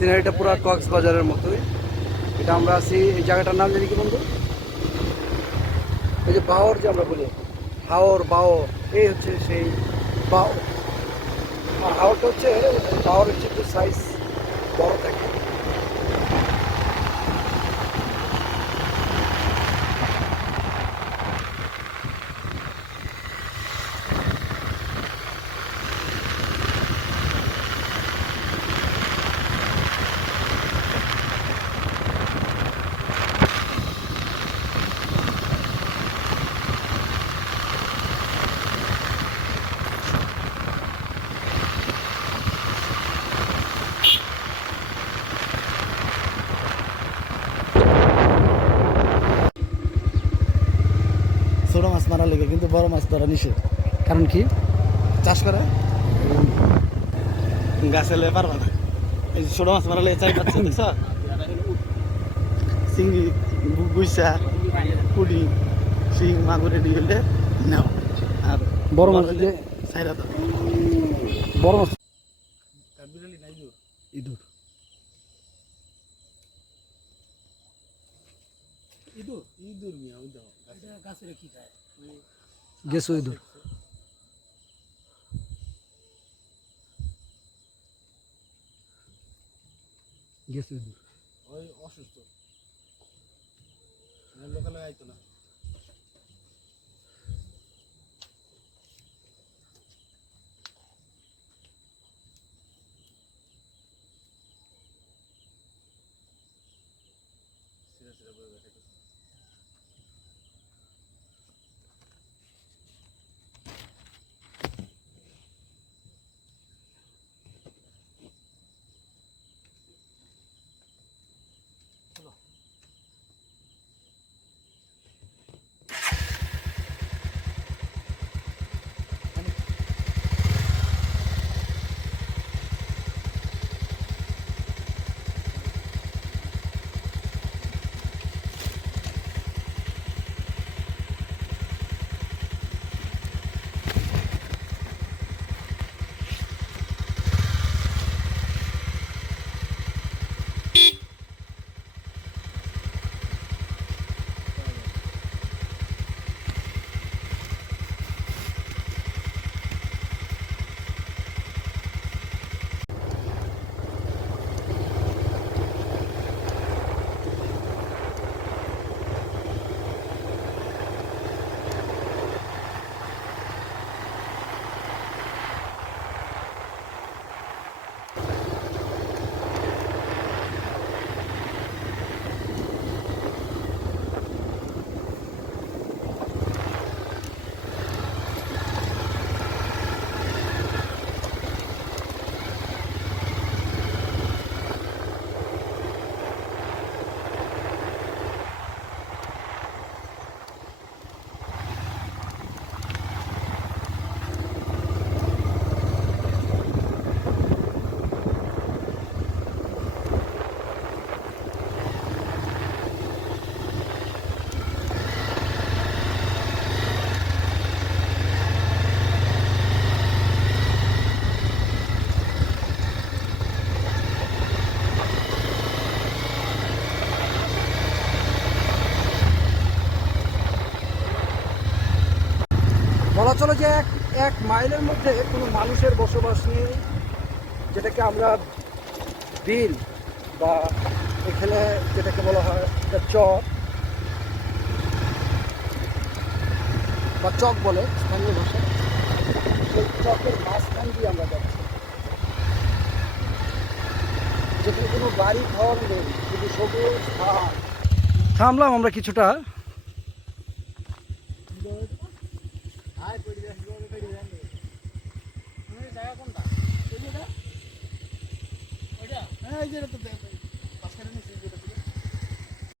সিনারিটা পুরো কক্সবাজারের মতোই। এটা আমরা আছি, এই জায়গাটার নাম জানি কি বন্ধু? ওই যে বাওর যে আমরা বলি, হাওর বাও, এই হচ্ছে সেই বাও। হাওরটা হচ্ছে, বাওর হচ্ছে একটু সাইজ বড় থাকে। ছোট মাছ মারা লেগে কিন্তু বড় মাছ ধরা নিষেধ। কারণ কি? চাষ করে। গাছে লে পারবা না। এই যে ছোট মাছ মারা লেগে চাই পাচ্ছে দেখছ? চিংড়ি গুইসা পুডি শিং মাগুরে দিয়ে গেলে নাও। আর বড় মাছ যে সাইরা তো বড় মাছ ইঁদুর ইঁদুর মিয়া ওই দাও গেছো ইঁদুর গেছো ইঁদুর ওই অসুস্থ। লোকালে আইতো না। বলা চলে যে এক এক মাইলের মধ্যে কোনো মানুষের বসবাস নেই যেটাকে আমরা বিল বা এখানে যেটাকে বলা হয় একটা চক বা চক বলে স্থানীয় ভাষায় সেই চকের মাঝখান দিয়ে আমরা যাচ্ছি। যেখানে কোনো বাড়ি ঘর নেই শুধু সবুজ থামলাম আমরা কিছুটা। হ্যাঁ এই যে তো